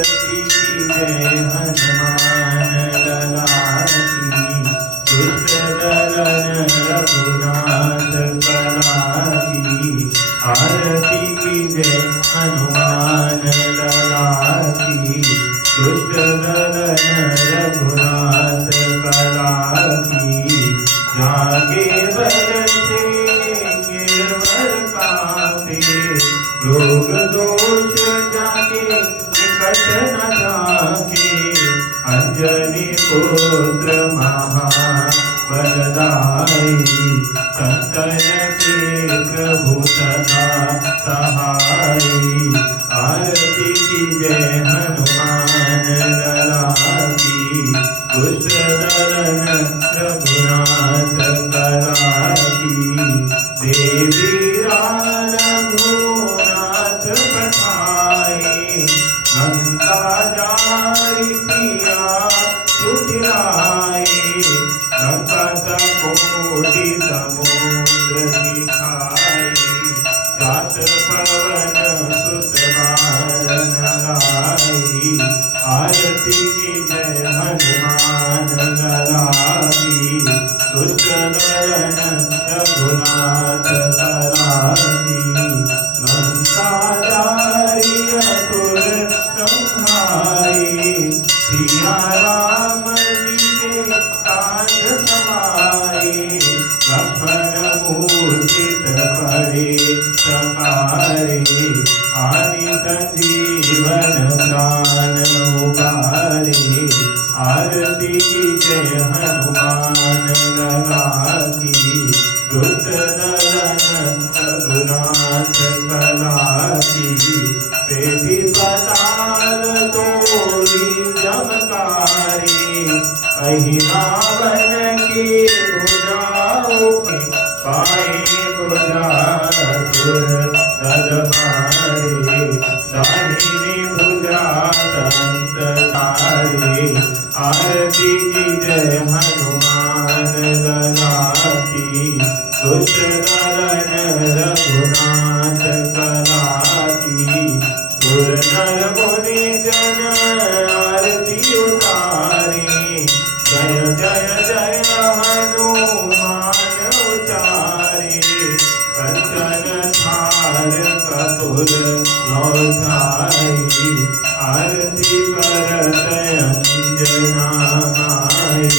की जय हनुमान लला की। दुष्ट दलन रघुनाथ कला की। आरती की जय हनुमान लला की। दुष्ट दलन रघुनाथ कला की। जागे बल से गिरवर कापे। लोग दोष जाके निकट न जाके। अंजनी पुत्र महाबलदाई। संतन के प्रभु सदा सहाई। आरती की जय हनुमान लला की। दुष्ट दलन रघुनाथ कला की। देवी रघुनाथ पठाए। लंका जारी सिया सुधिराए। लंका कोटि समुद्र दिखाए। जात पवन सुत बारन लाई। आरती की जय हनुमान लला की। दुष्ट दलन रघुनाथ कला की। लंका जारी असुर संहारे। सिया राम जी के काज समाए। लक्ष्मण मूर्छित पड़े सकारे। आनि संजीवन प्राण उबारे। आरती की जय हनुमान लला की। दुष्ट दलन रघुनाथ कला की। पेढ़ी पताल तोड़ी जमकारे। अहि रावण की भुजाओं के पाए। भुजासुर दल मारे। दाहिनी भुजा दंत धारे। आरती की जय हनुमान लला की। दुष्ट दलन रघुनाथ कला की। सुर नर मुनि जन आरती उतारे। जय जय जय हनुमान उचारे। कंचन थार कपूर लौटाई। आरती करत अंजना माई।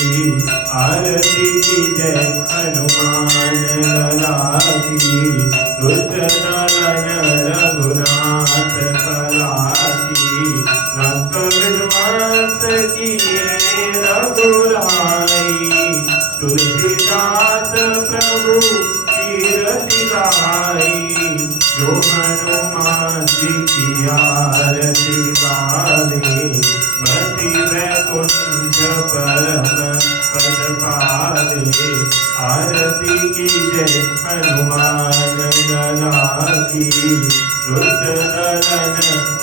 आरती की जय हनुमान लला की। दुष्ट दलन रघुनाथ कला की। लंक विध्वंस किए रघुराई। तुलसीदास प्रभु कीरति गाई। जो हनुमान जी की आरती गावे। बसी वैकुंठ परम पद पावे। आरती की जय हनुमान लला की। दुष्ट दलन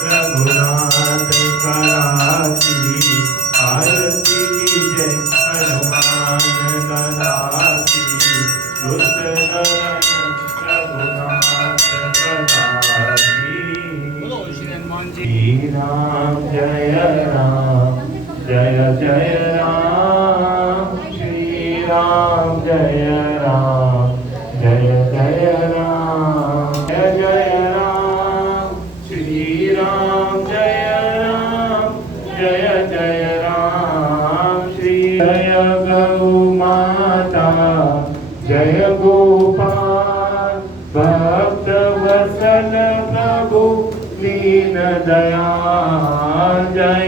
रघुनाथ कला की। आरती की जय हनुमान लला की। दुष्ट दलन रघुनाथ कला की। श्री राम जय राम जय जय राम। श्री राम जय राम जय जय राम। जय जय राम। श्री राम जय राम जय जय राम। श्री जय गौ माता जय गोपाल। भक्त वसल प्रभु दीन दयाल। जय